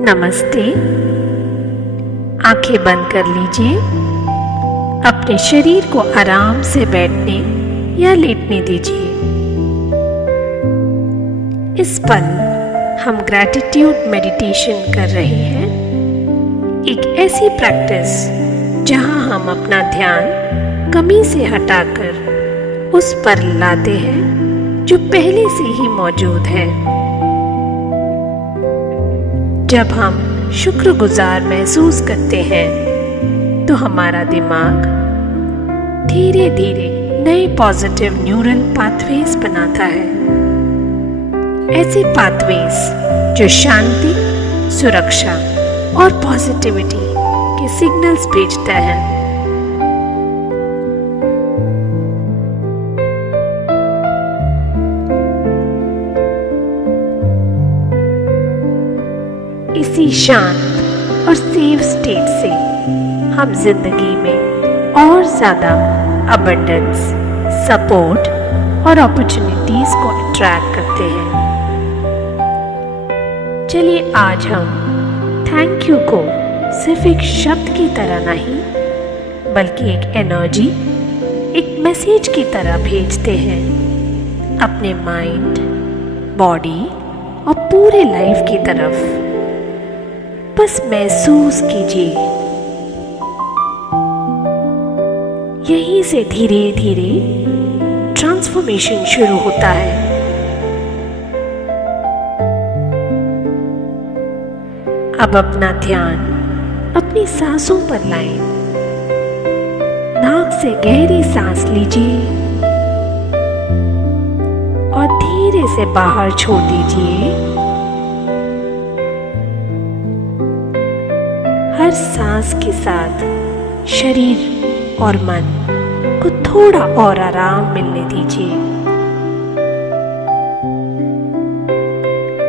नमस्ते। आंखें बंद कर लीजिए। अपने शरीर को आराम से बैठने या लेटने दीजिए। इस पल हम ग्रैटिट्यूड मेडिटेशन कर रहे हैं, एक ऐसी प्रैक्टिस जहां हम अपना ध्यान कमी से हटाकर उस पर लाते हैं जो पहले से ही मौजूद है। जब हम शुक्रगुजार महसूस करते हैं तो हमारा दिमाग धीरे धीरे नए पॉजिटिव न्यूरल पाथवेज बनाता है। ऐसे पाथवेज जो शांति, सुरक्षा और पॉजिटिविटी के सिग्नल्स भेजता है। इसी शांत और सेफ स्टेट से हम जिंदगी में और ज्यादा अबंडेंस, सपोर्ट और अपॉर्चुनिटीज को अट्रैक्ट करते हैं। चलिए आज हम थैंक यू को सिर्फ एक शब्द की तरह नहीं, बल्कि एक एनर्जी, एक मैसेज की तरह भेजते हैं अपने माइंड, बॉडी और पूरे लाइफ की तरफ। बस महसूस कीजिए, यहीं से धीरे धीरे ट्रांसफॉर्मेशन शुरू होता है। अब अपना ध्यान अपनी सांसों पर लाएं। नाक से गहरी सांस लीजिए और धीरे से बाहर छोड़ दीजिए। हर सांस के साथ शरीर और मन को थोड़ा और आराम मिलने दीजिए।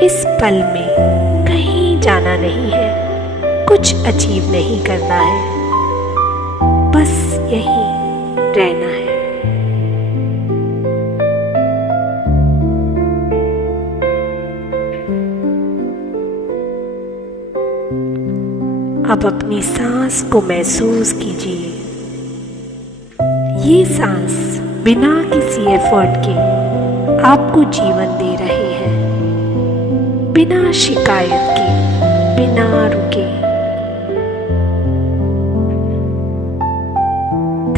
इस पल में कहीं जाना नहीं है, कुछ अचीव नहीं करना है, बस यहीं रहना है। अब अपनी सांस को महसूस कीजिए। ये सांस बिना किसी एफर्ट के आपको जीवन दे रहे हैं, बिना शिकायत के, बिना रुके।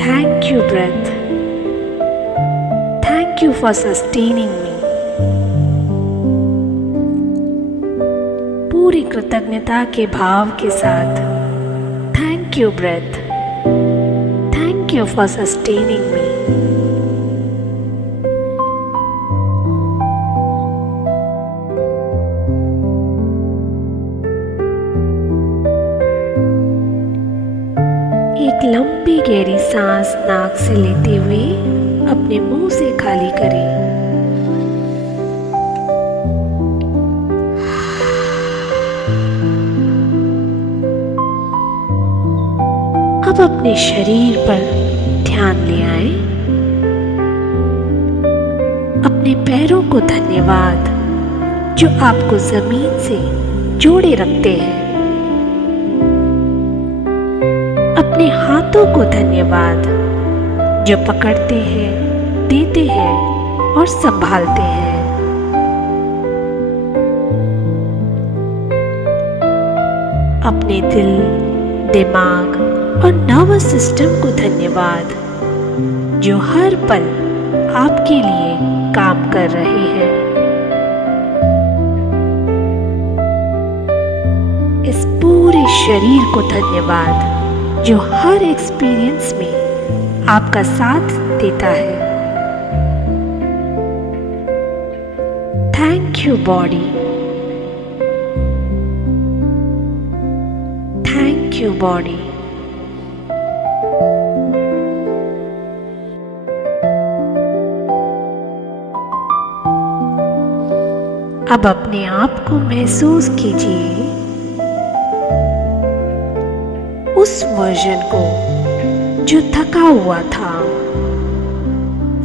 Thank you breath, thank you for sustaining me. पूरी कृतज्ञता के भाव के साथ thank you breath, thank you for sustaining me. एक लंबी गहरी सांस नाक से लेते हुए अपने मुंह से खाली करें। अब अपने शरीर पर ध्यान ले आए। अपने पैरों को धन्यवाद जो आपको जमीन से जोड़े रखते हैं। अपने हाथों को धन्यवाद जो पकड़ते हैं, देते हैं और संभालते हैं। अपने दिल, दिमाग और नर्वस सिस्टम को धन्यवाद जो हर पल आपके लिए काम कर रहे हैं। इस पूरे शरीर को धन्यवाद जो हर एक्सपीरियंस में आपका साथ देता है। Thank you body, thank you body. अब अपने आप को महसूस कीजिए, उस वर्जन को जो थका हुआ था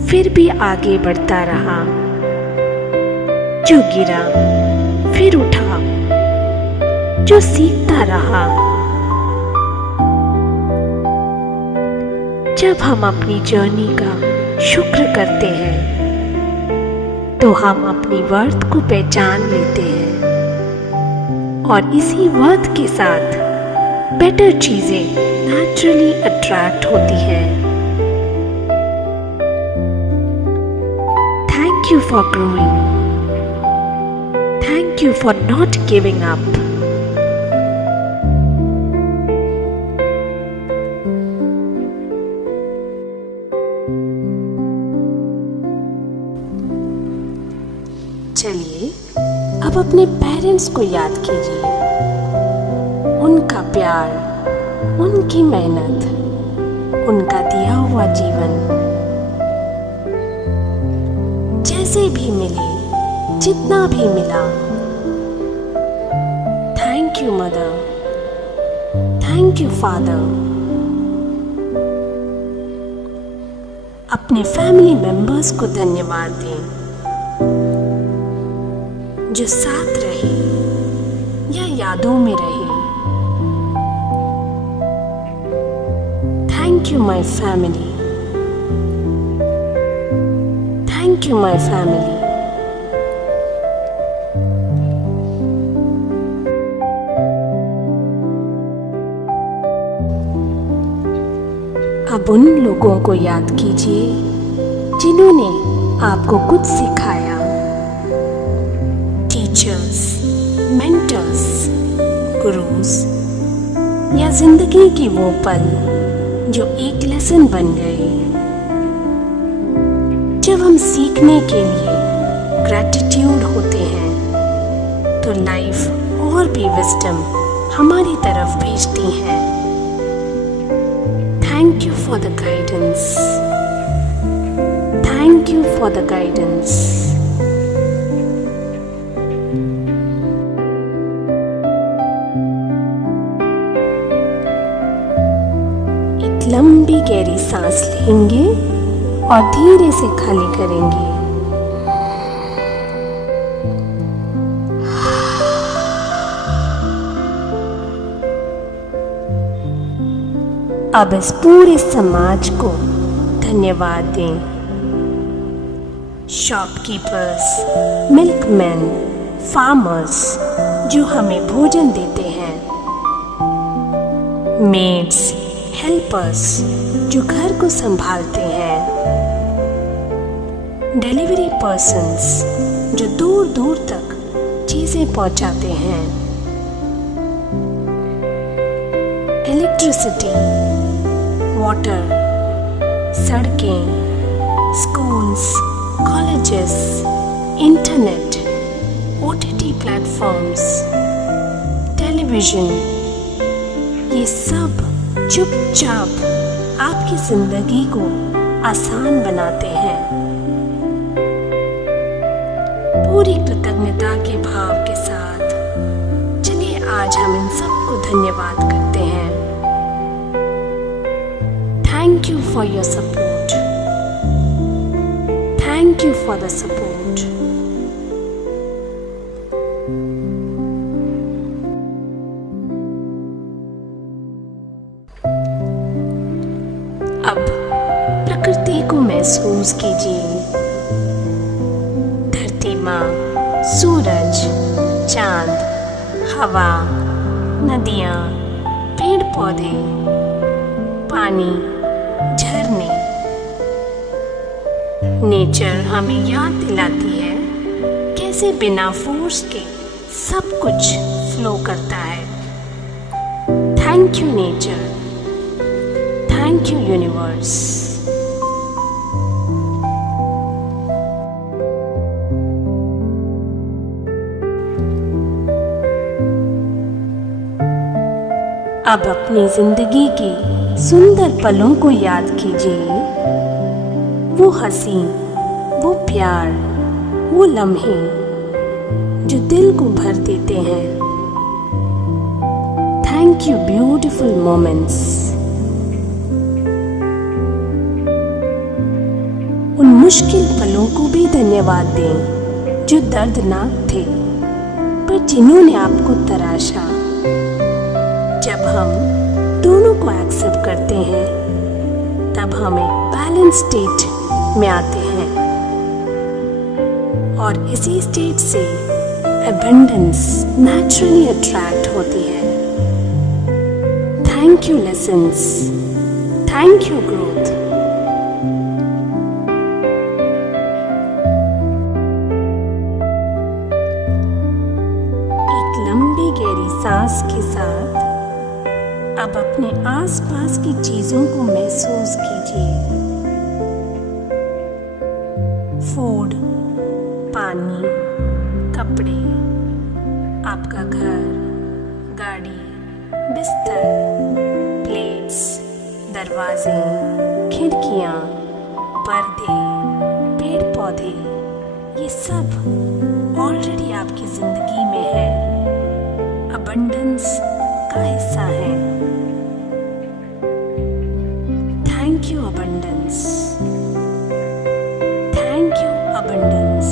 फिर भी आगे बढ़ता रहा, जो गिरा फिर उठा, जो सीखता रहा। जब हम अपनी जर्नी का शुक्र करते हैं तो हम अपनी वर्थ को पहचान लेते हैं और इसी वर्थ के साथ बेटर चीजें नेचुरली अट्रैक्ट होती हैं। Thank you for growing. Thank you for not giving up. चलिए अब अपने पेरेंट्स को याद कीजिए। उनका प्यार, उनकी मेहनत, उनका दिया हुआ जीवन, जैसे भी मिले, जितना भी मिला, thank you mother, thank you father. अपने फैमिली मेंबर्स को धन्यवाद दें जो साथ रहे या यादों में रहे। Thank you my family, thank you my family. अब उन लोगों को याद कीजिए जिन्होंने आपको कुछ सिखाया। टीचर्स, मेंटर्स, गुरुज या जिंदगी के वो पल जो एक लेसन बन गए। जब हम सीखने के लिए ग्रैटिट्यूड होते हैं तो लाइफ और भी विजडम हमारी तरफ भेजती है। Thank you for the guidance, thank you for the guidance. लंबी गहरी सांस लेंगे और धीरे से खाली करेंगे। अब इस पूरे समाज को धन्यवाद दें। शॉपकीपर्स, मिल्कमैन, फार्मर्स जो हमें भोजन देते हैं, मेड्स, हेल्पर्स जो घर को संभालते हैं, डिलीवरी पर्सन्स जो दूर दूर तक चीजें पहुंचाते हैं, इलेक्ट्रिसिटी, वाटर, सड़कें, schools, colleges, internet, OTT platforms, television, ये सब चुपचाप आपकी जिंदगी को आसान बनाते हैं। पूरी कृतज्ञता के भाव के साथ चलिए आज हम इन सबको धन्यवाद करते हैं। Thank you for your support, thank you for the support. अब प्रकृति को महसूस कीजिए। धरती माँ, सूरज, चांद, हवा, नदियाँ, पेड़ पौधे, पानी, झरने। नेचर हमें याद दिलाती है कैसे बिना फोर्स के सब कुछ फ्लो करता है। Thank you nature, thank you universe. अब अपनी जिंदगी के सुंदर पलों को याद कीजिए। वो हंसी, वो प्यार, वो लम्हे जो दिल को भर देते हैं। Thank you beautiful moments. उन मुश्किल पलों को भी धन्यवाद दें जो दर्दनाक थे, पर जिन्होंने आपको तराशा, हम दोनों को एक्सेप्ट करते हैं तब हम एक बैलेंस स्टेट में आते हैं और इसी स्टेट से एबंडेंस नेचुरली अट्रैक्ट होती है। Thank you lessons, thank you growth. एक लंबी गहरी सांस के साथ अब अपने आसपास की चीजों को महसूस कीजिए। फूड, पानी, कपड़े, आपका घर, गाड़ी, बिस्तर, प्लेट्स, दरवाजे, खिड़कियाँ, पर्दे, पेड़ पौधे, ये सब ऑलरेडी आपकी जिंदगी में है, अबंडेंस का हिस्सा है। Thank you abundance, thank you abundance.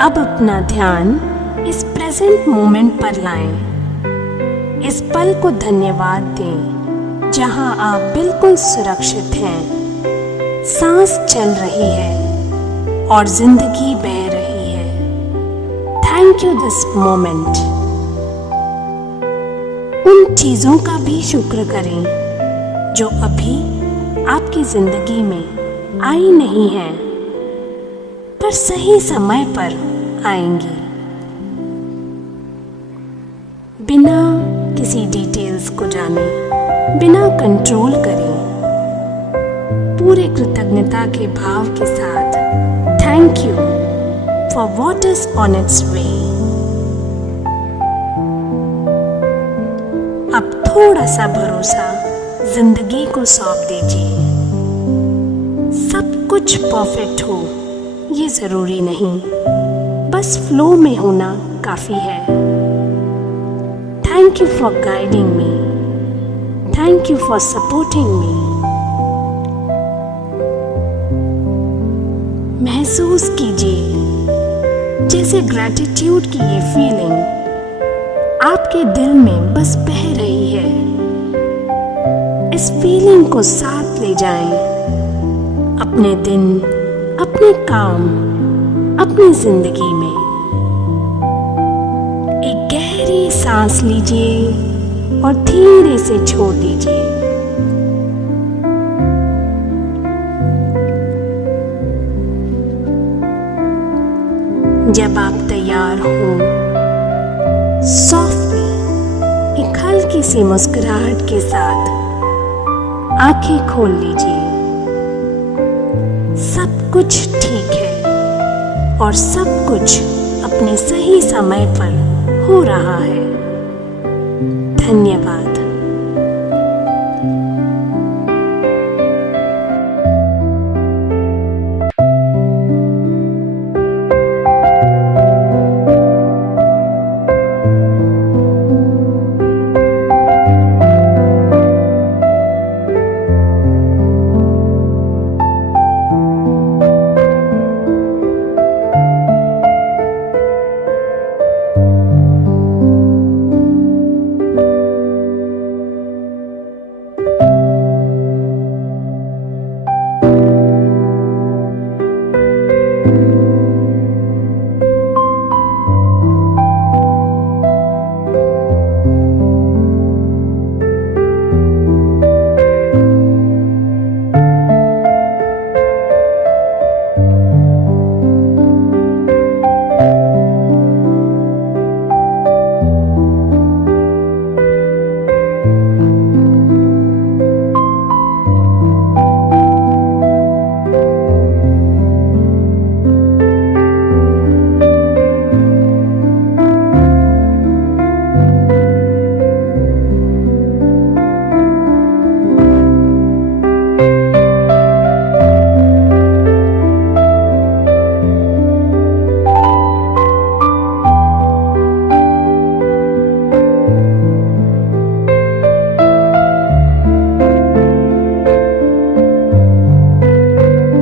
अब अपना ध्यान इस प्रेजेंट मोमेंट पर लाएं। इस पल को धन्यवाद दें जहां आप बिल्कुल सुरक्षित हैं, सांस चल रही है और जिंदगी बह रही है। Thank you this moment. उन चीजों का भी शुक्र करें जो अभी आपकी जिंदगी में आई नहीं है पर सही समय पर आएंगी। बिना किसी डिटेल्स को जाने, बिना कंट्रोल करे, पूरे कृतज्ञता के भाव के साथ thank you for what is on its way. अब थोड़ा सा भरोसा जिंदगी को सौंप दीजिए। सब कुछ परफेक्ट हो ये जरूरी नहीं, बस फ्लो में होना काफी है। Thank you for guiding me, thank you for supporting me. महसूस कीजिए जैसे ग्रैटिट्यूड की ये फीलिंग आपके दिल में बस बह रही है। इस फीलिंग को साथ ले जाएं अपने दिन, अपने काम, अपनी जिंदगी में। एक गहरी सांस लीजिए और धीरे से छोड़ दीजिए। जब आप तैयार हो, सॉफ्टली एक हल्की सी मुस्कुराहट के साथ आंखें खोल लीजिए। सब कुछ ठीक है और सब कुछ अपने सही समय पर हो रहा है। धन्यवाद।